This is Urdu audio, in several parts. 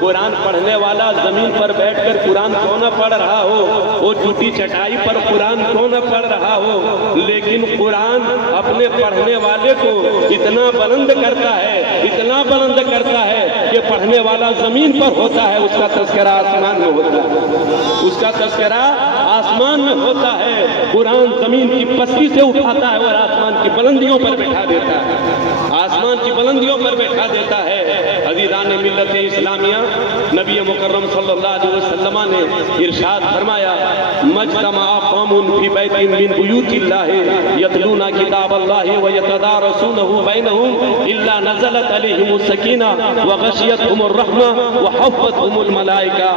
قرآن پڑھنے والا زمین پر بیٹھ کر قرآن کیوں نہ پڑھ رہا ہو، وہ جھوٹی چٹائی پر قرآن کیوں نہ پڑھ رہا ہو، لیکن قرآن اپنے پڑھنے والے کو اتنا بلند کرتا ہے، اتنا بلند کرتا ہے کہ پڑھنے والا زمین پر ہوتا ہے، اس کا تذکرہ آسمان میں ہوتا ہے، اس کا تذکرہ آسمان میں ہوتا ہے۔ قرآن زمین کی پستی سے اٹھاتا ہے اور آسمان کی بلندیوں پر بٹھا دیتا ہے، آسمان کی بلندیوں پر بٹھا دیتا ہے۔ عزیزان ملت اسلامیہ، نبی مکرم صلی اللہ علیہ وسلم نے ارشاد فرمایا، مجتمع قوم فی بیت من بیوت اللہ یتلون کتاب اللہ ویتدارسونہ بینہم الا نزلت علیہم السکینہ وغشیتہم الرحمہ وحفتہم الملائکہ،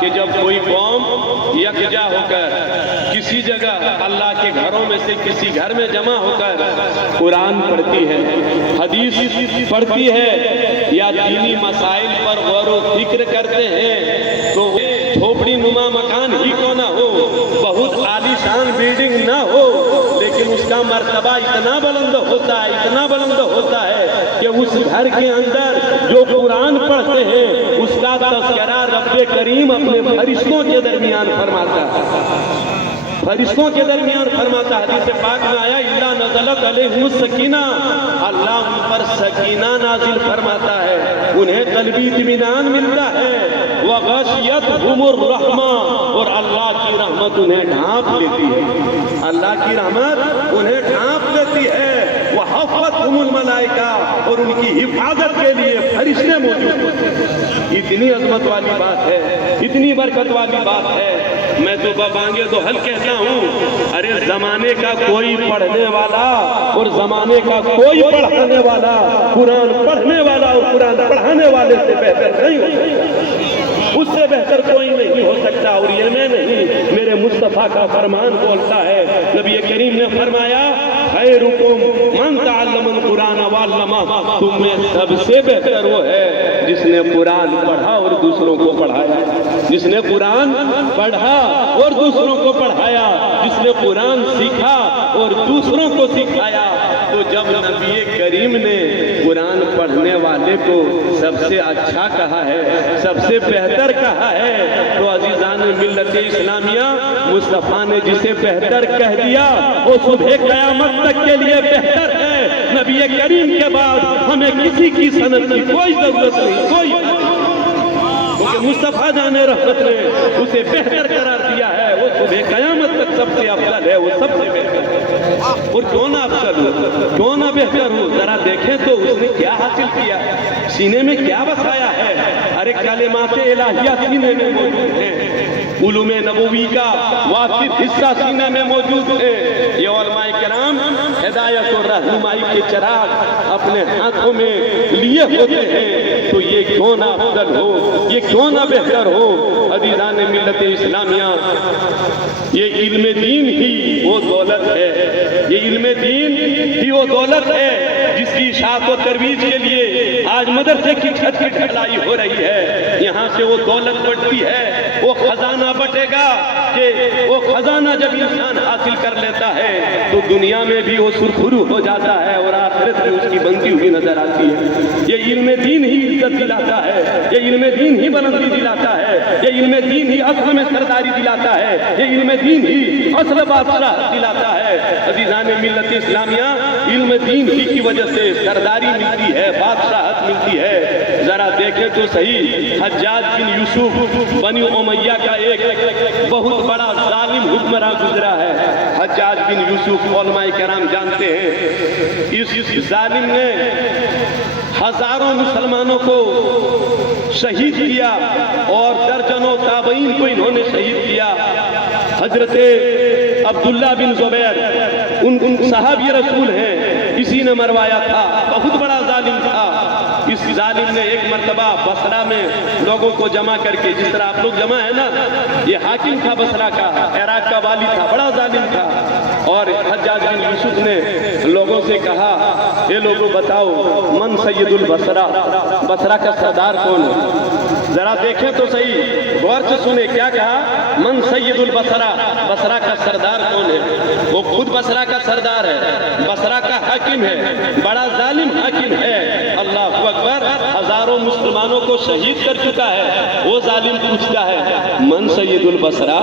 کہ جب کوئی قوم یکجا ہو کر کسی جگہ اللہ کے گھروں میں سے کسی گھر میں جمع ہو کر قرآن پڑھتی ہے، حدیث پڑھتی ہے یا دینی مسائل پر غور و فکر کرتے ہیں، تو جھوپڑی نما مکان ہی کیوں نہ ہو، بہت عالی شان بلڈنگ نہ ہو، لیکن اس کا مرتبہ اتنا بلند ہوتا ہے، اتنا بلند ہوتا ہے کہ اس گھر کے اندر جو قرآن پڑھتے ہیں اس کا تذکرہ رب کریم اپنے فرشتوں کے درمیان فرماتا ہے، فرشتوں کے درمیان فرماتا ہے۔ حدیث پاک میں آیا، الا نزلت علیہم السکینہ، اللہ ان پر سکینہ نازل فرماتا ہے، انہیں قلبی اطمینان ملتا ہے، وغشیتہم الرحمہ، اور اللہ کی رحمت انہیں ڈھانپ لیتی ہے، اللہ کی رحمت انہیں ڈھانپ لیتی ہے، وحفتہم الملائکہ، اور ان کی حفاظت کے لیے فرشتے موجود ہوتے ہیں۔ اتنی عظمت والی بات ہے، اتنی برکت والی بات ہے۔ میں تو ببانگے تو حل کہتا ہوں، ارے زمانے کا کوئی پڑھنے والا اور زمانے کا کوئی پڑھانے والا قرآن پڑھنے والا اور قرآن پڑھانے والے سے بہتر نہیں ہو سکتا، اس سے بہتر کوئی نہیں ہو سکتا۔ اور یہ میں نہیں، میرے مصطفیٰ کا فرمان بولتا ہے، نبی کریم نے فرمایا، خیرکم من تعلم القرآن وعلمہ، تم میں سب سے بہتر وہ ہے جس نے قرآن پڑھا اور دوسروں کو پڑھایا، جس نے قرآن پڑھا اور دوسروں کو پڑھایا، جس نے قرآن سیکھا اور دوسروں کو سکھایا۔ تو جب نبی کریم نے قرآن پڑھنے والے کو سب سے اچھا کہا ہے، سب سے بہتر کہا ہے، تو عزیزان ملت اسلامیہ، مصطفیٰ نے جسے بہتر کہہ دیا وہ صبح قیامت تک کے لیے بہتر ہے۔ نبی کریم کے بعد ہمیں کسی کی سند کی کوئی ضرورت نہیں، کوئی، کیونکہ مصطفیٰ جان رحمت نے اسے بہتر قرار دیا ہے، وہ صبح قیامت تک سب سے افضل ہے، وہ سب سے بہتر ہے۔ اور کیوں نہ افضل ہو، کیوں نہ بہتر ہو، ذرا دیکھیں تو اس نے کیا حاصل کیا، سینے میں کیا بسایا ہے۔ ارے کلمات الہیہ سینے میں موجود ہیں، علوم نبوی کا واقف حصہ سینے میں موجود ہے۔ یہ علماء کرام ہدایت اور رہنمائی کے چراغ اپنے ہاتھوں میں لیے ہوتے ہیں، تو یہ کیوں نہ افضل ہو، یہ کیوں نہ بہتر ہو۔ عزیزان ملت اسلامیہ، یہ علم دین ہی وہ دولت ہے، یہ علم دین ہی وہ دولت ہے جس کی اشاعت و ترویج کے لیے آج مدرسے کی چھت کی ڈھلائی ہو رہی ہے۔ یہاں سے وہ دولت بڑھتی ہے، وہ خزانہ بٹے گا، کہ وہ خزانہ جب انسان حاصل کر لیتا ہے تو دنیا میں بھی وہ سرخرو ہو جاتا ہے اور آخرت میں اس کی بنتی ہوئی نظر آتی ہے۔ یہ علم دین ہی عزت دلاتا ہے، یہ علم دین ہی بلندی دلاتا ہے، یہ علم دین ہی اصل میں سرداری دلاتا ہے، یہ علم دین ہی اصل بادشاہ دلاتا ہے۔ عزیزان ملت اسلامیہ، علم دین ہی کی وجہ سے سرداری ملتی ہے، بادشاہت ملتی ہے۔ ذرا دیکھیں تو صحیح، حجاج بن یوسف بنی امیہ کا ایک بہت بڑا ظالم حکمراں گزرا ہے، حجاج بن یوسف، علماء کرام جانتے ہیں۔ اس ظالم نے ہزاروں مسلمانوں کو شہید کیا اور درجنوں تابعین کو انہوں نے شہید کیا۔ حضرت عبداللہ بن زبیر ان صحابی رسول ہیں، اسی نے مروایا تھا، بہت بڑا ظالم تھا۔ اس ظالم نے ایک مرتبہ بصرہ میں لوگوں کو جمع کر کے، جس طرح آپ لوگ جمع ہیں نا، یہ حاکم تھا بصرہ کا، عراق کا والی تھا، بڑا ظالم تھا۔ اور حجاج بن یوسف نے لوگوں سے کہا، اے لوگوں بتاؤ من سید البصرہ، بصرہ کا سردار کون ہے؟ ذرا دیکھیں تو صحیح، غور سے سنیں کیا کہا، من سید البصرہ، بصرہ کا سردار کون ہے؟ وہ خود بصرہ کا سردار ہے، بصرہ کا حاکم ہے، بڑا ظالم حاکم ہے۔ اللہ اکبر، ہزاروں مسلمانوں کو شہید کر چکا ہے، وہ ظالم پوچھتا ہے من سید البصرہ،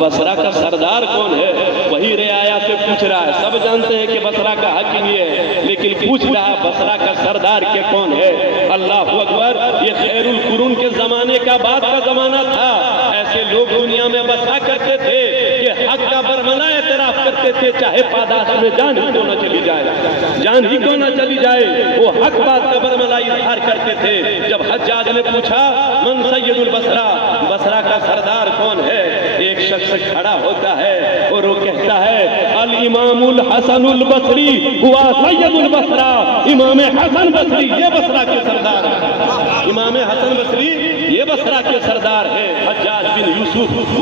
بصرہ کا سردار کون ہے؟ وہی رعایا سے پوچھ رہا ہے، سب جانتے ہیں کہ بصرہ کا حاکم یہ ہے، لیکن پوچھ رہا ہے بصرہ کا سردار کے کون ہے؟ اللہ اکبر! یہ خیر القرون کے زمانے کا بعد کا زمانہ تھا، ایسے لوگ دنیا میں بسا کرتے تھے کہ حق کا برملا اعتراف کرتے تھے، چاہے پاداش میں جان ہی کیوں نہ چلی جائے، جان ہی کیوں نہ چلی جائے، وہ حق بات کا برملا اظہار کرتے تھے۔ جب حجاج نے پوچھا من سید البصرہ، بصرہ کا سردار کون ہے، ایک شخص کھڑا ہوتا ہے اور وہ کہتا ہے الامام الحسن البصری ہوا سید البصرہ، امام حسن بصری یہ بصرہ کے سردار ہے، امام حسن بصری یہ بصرہ کے سردار ہے۔ حجاج بن یوسف